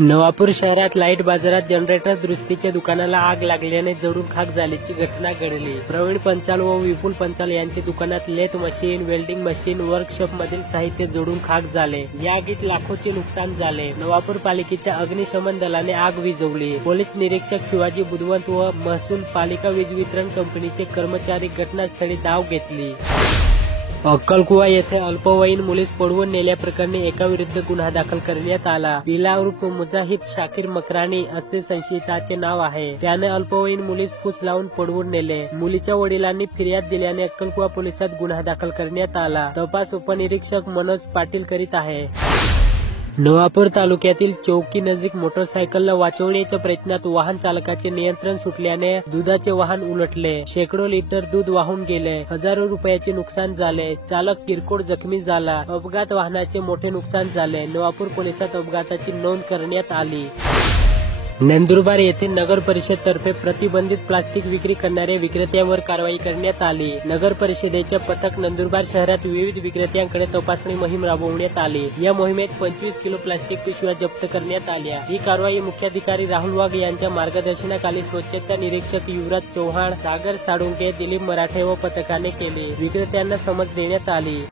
नवापूर शहरात लाईट बाजारात जनरेटर दुरुस्तीच्या दुकानाला आग लागल्याने जळून खाक झाल्याची घटना घडली। प्रवीण पंचाल व विपुल पंचाल यांच्या दुकानात lathe machine, welding machine, workshop मधील साहित्य जळून खाक झाले। या आगीत लाखोचे नुकसान झाले। नवापूर पालिकेच्या अग्निशमन दलाने आग विझवली। पोलीस निरीक्षक शिवाजी बुधवंत व महसूल पालिका वीज वितरण कंपनीचे कर्मचारी घटनास्थळी धाव घेतली। अक्कलकुवा येथे अल्पवयीन मुलीस पळवून नेल्याप्रकरणी एकाविरुद्ध गुन्हा दाखल करण्यात आला। बिला उर्फ मुजाहिद शाकीर मकरानी असे संशयिताचे नाव आहे। त्याने अल्पवयीन मुलीस फूस लावून पळवून नेले। मुलीच्या वडिलांनी फिर्याद दिल्याने अक्कलकुवा पोलिसात गुन्हा दाखल करण्यात आला। तपास उपनिरीक्षक मनोज पाटील करीत आहे। नवापूर तालुक्यातील चौकी नजीक मोटरसायकलला वाचवण्याच्या प्रयत्नात वाहन चालकाचे नियंत्रण सुटल्याने दुधाचे वाहन उलटले। शेकडो लिटर दूध वाहून गेले। हजारो रुपयाचे नुकसान झाले। चालक किरकोळ जखमी झाला। अपघात वाहनाचे मोठे नुकसान झाले। नवापूर पोलिसात अपघाताची नोंद करण्यात आली। नंदुरबार येथे नगर परिषद तर्फे प्रतिबंधित प्लास्टिक विक्री करणाऱ्या विक्रेत्यांवर कारवाई करण्यात आली। नगर परिषदेच्या पथक नंदुरबार शहरात विविध विक्रेत्यांकडे तपासणी मोहीम राबवण्यात आली। या मोहिमेत 25 किलो प्लास्टिक पिशव्या जप्त करण्यात आल्या। ही कारवाई मुख्याधिकारी राहुल वाघ यांच्या मार्गदर्शनाखाली स्वच्छता निरीक्षक युवराज चव्हाण, सागर साळुंके, दिलीप मराठे व पथकाने केली। विक्रेत्यांना समज देण्यात आली।